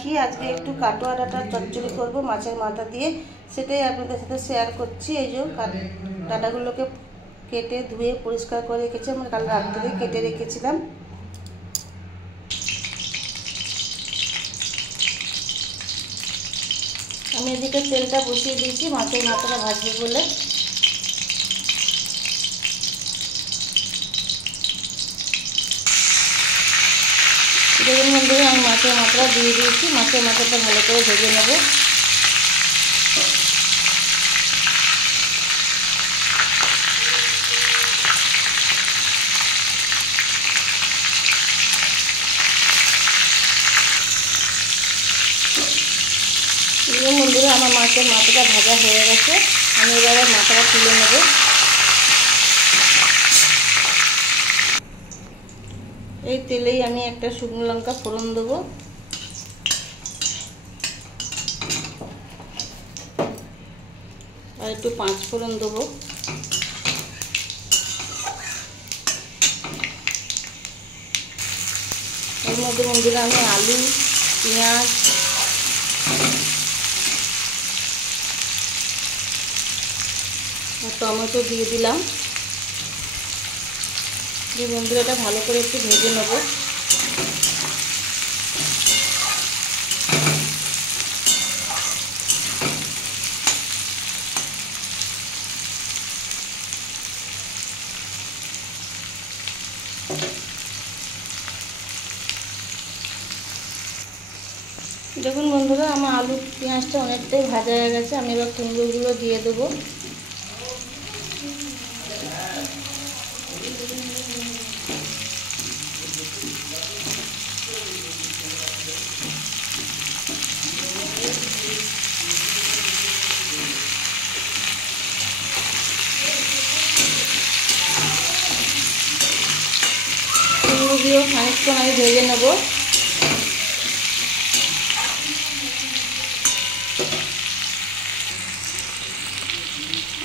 রাখি। আজকে একটু কাটোয়া ডাঁটার চচ্চড়ি করব মাছের মাথা দিয়ে, সেটাই আপনাদের সাথে শেয়ার করছি। এই যে ডাঁটাগুলোকে কেটে ধুয়ে পরিষ্কার করে রেখেছি, আমরা কাল রাত্রে কেটে রেখেছিলাম। আমি এদিকে তেলটা বসিয়ে দিয়েছি মাছের মাথাটা ভাজবো বলে। দেখুন বন্ধুরা, আমি মাছের মাথাটা দিয়ে দিয়েছি। মাছের মাথাটা ভালো করে ভেজে নেব। বন্ধুরা, আমার মাছের মাথাটা ভাজা হয়ে গেছে। আমি এবারে মাথাটা তুলে নেব। এই তেলেই আমি একটা শুকনো লঙ্কা ফোড়ন দেবো। আর একটু 5 ফোড়ন দেবো। এর মধ্যে বন্ধুরা আমি আলু, পেঁয়াজ, টমেটো দিয়ে দিলাম। যে বন্ধুরা, এটা ভালো করে একটু ভেজে নেব। দেখুন বন্ধুরা, আমার আলু পেঁয়াজটা অনেকটাই ভাজা হয়ে গেছে। আমি এবার কুমড়োগুলো দিয়ে দেবো। কুমড়ো দিয়েও খানিকক্ষণ আমি ভেজে নেব।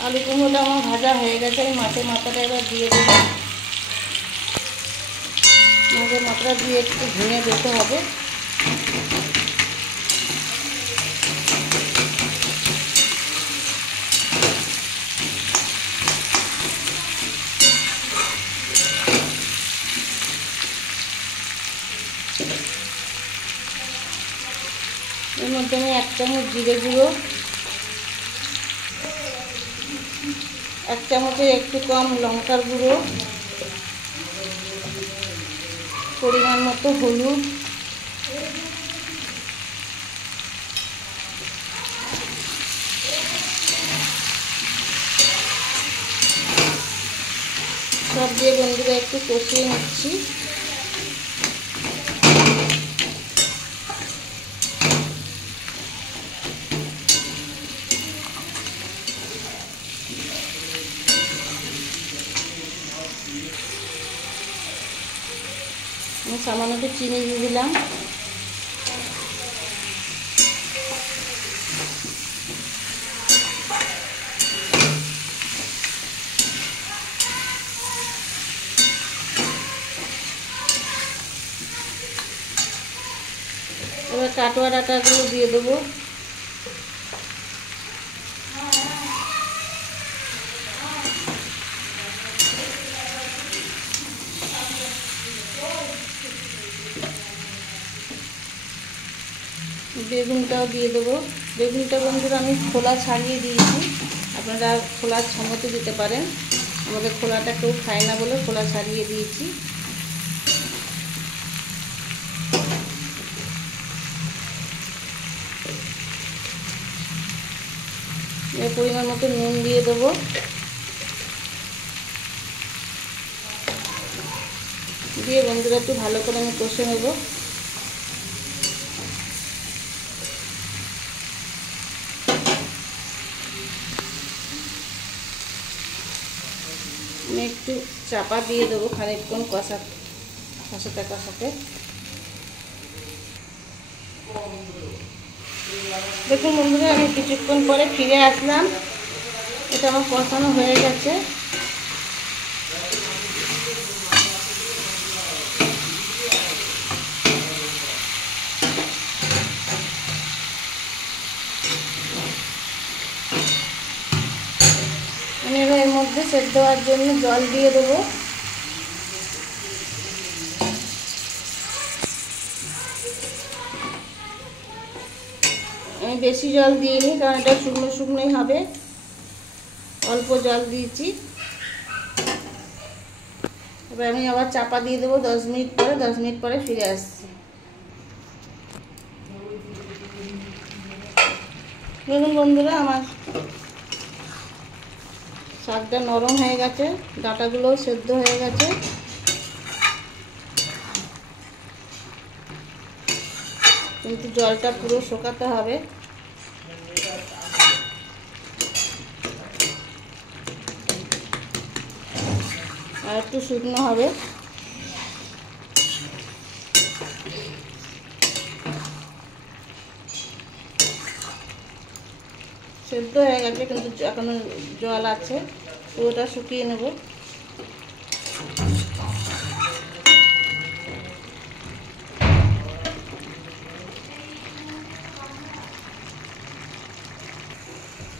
আলু কুমড়োটা আমার ভাজা হয়ে গেছে। আমি মাছের মাথাটা এবার দিয়ে দেবো। মাছের মাথাটা দিয়ে একটু ভেঙে যেতে হবে। এর মধ্যে আমি 1 চামচ জিরে গুঁড়ো, 1 চামচের একটু কম লঙ্কার গুঁড়ো, পরিমাণ মতো হলুদ, সব দিয়ে বন্ধুরা একটু কষিয়ে নিচ্ছি। আমি সামান্য একটু চিনি দিয়ে দিলাম। এবার কাটোয়া ডাঁটাগুলো দিয়ে দেবো। বেগুনটাও দিয়ে দেবো। বেগুনটা বন্ধুরা আমি খোলা ছাড়িয়ে দিয়েছি, আপনারা খোলা ছাড়াতে দিতে পারেন। আমাদের খোলাটা কেউ খায় না বলে খোলা ছাড়িয়ে দিয়েছি। এর পরিমাণ মতো নুন দিয়ে দেবো। দিয়ে বন্ধুরা একটু ভালো করে আমি কষে নেব। আমি একটু চাপা দিয়ে দেবো খানিকক্ষণ কষাতে কষাতে। দেখুন বন্ধুরা, আমি কিছুক্ষণ পরে ফিরে আসলাম। এটা আমার কষানো হয়ে গেছে। আমি এবার এর মধ্যে সেদ্ধ হওয়ার জন্য জল দিয়ে দেবো। আমি বেশি জল দিইনি, কারণ এটা শুকনো শুকনোই হবে, অল্প জল দিয়েছি। এবার আমি আবার চাপা দিয়ে দেবো 10 মিনিট পরে। 10 মিনিট পরে ফিরে আসছি। দেখুন বন্ধুরা, আমার শাকটা নরম হয়ে গেছে, ডাঁটাগুলোও সেদ্ধ হয়ে গেছে। কিন্তু জলটা পুরো শুকাতে হবে। আর একটু শুকনো হবে। সেদ্ধ হয়ে গেছে, কিন্তু এখনো জল আছে, পুরোটা শুকিয়ে নেব।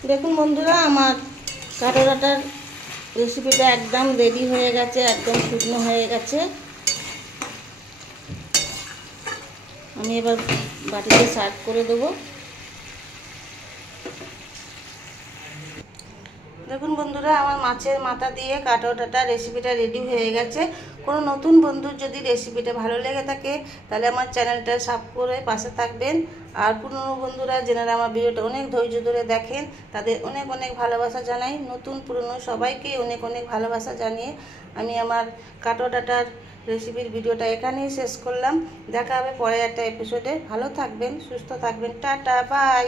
দেখুন বন্ধুরা, আমার কাটো ডাঁটার রেসিপিটা একদম রেডি হয়ে গেছে, একদম শুকনো হয়ে গেছে। আমি এবার বাটিতে সার্ভ করে দেবো। দেখুন বন্ধুরা, আমার মাছের মাথা দিয়ে কাটো ডাঁটা রেসিপিটা রেডি হয়ে গেছে। কোনো নতুন বন্ধুর যদি রেসিপিটা ভালো লেগে থাকে, তাহলে আমার চ্যানেলটা সাবস্ক্রাইব করে পাশে থাকবেন। আর পুরনো বন্ধুরা যেনারা আমার ভিডিওটা অনেক ধৈর্য ধরে দেখেন, তাদের অনেক অনেক ভালোবাসা জানাই। নতুন পুরনো সবাইকে অনেক অনেক ভালোবাসা জানিয়ে আমি আমার কাটো ডাঁটার রেসিপির ভিডিওটা এখানেই শেষ করলাম। দেখা হবে পরে একটা এপিসোডে। ভালো থাকবেন, সুস্থ থাকবেন। Tata, by.